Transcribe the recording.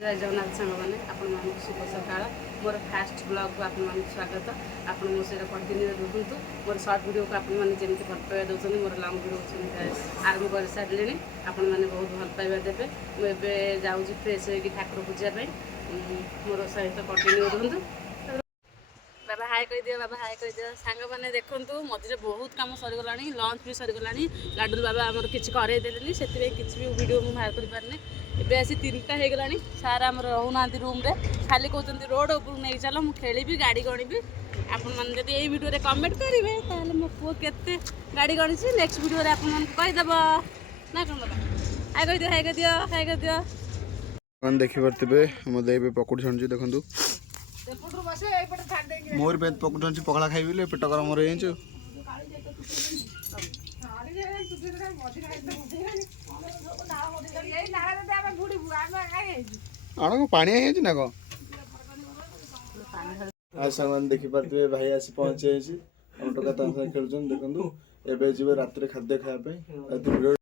जय जगन्नाथ सांग मैंने आपण शुभ सकाल मोर फास्ट ब्लॉग को आपण स्वागत आप मो सहित कंटिन्यू रुहतु मोर सर्ट वीडियो को आपण मैंने जमी भल पाइबा दौरान मोर लंग वीडियो आरंभ कर सारे आपण मैंने बहुत भल पाइबा देवे मुझे जाऊँगी फ्रेश होगी ठाकुर पूजापी मोर सहित कंटिन्यू रुहतु। बाबा हाय कह दियो बाबा हाय कह दियो सांग मैंने देखूँ मझे बहुत कम सरीगला लंच भी सरीगला लाडू बाबा आमर किसी करदेले से किसी भी वीडियो मुझे बाहर कर पारे एबे आसी 3टा हो गला सार आम रोना रूम रे खाली कहते रोड ऊपर नहीं चल मुझे खेली गाड़ी गणिबी आपण मैंने जब यही वीडियो कमेंट करेंगे ताल मो पु के गाड़ी गणी नेक्स्ट वीडियो आपदेव ना कौन बाबा हाय कह दियो हाय कह दियो हाय कह दियो कौन देखिपे मो देवी पकुड़ी छाणुची देखु मोर पे पकुड़ी छाणुची पकड़ा खाइबे पेट गरम रही आण पानी आई ना कौन आज सामान देखिपे भाई आसी पहुंची टका खेलुन देखु एवं जी रात खाद्य खायापी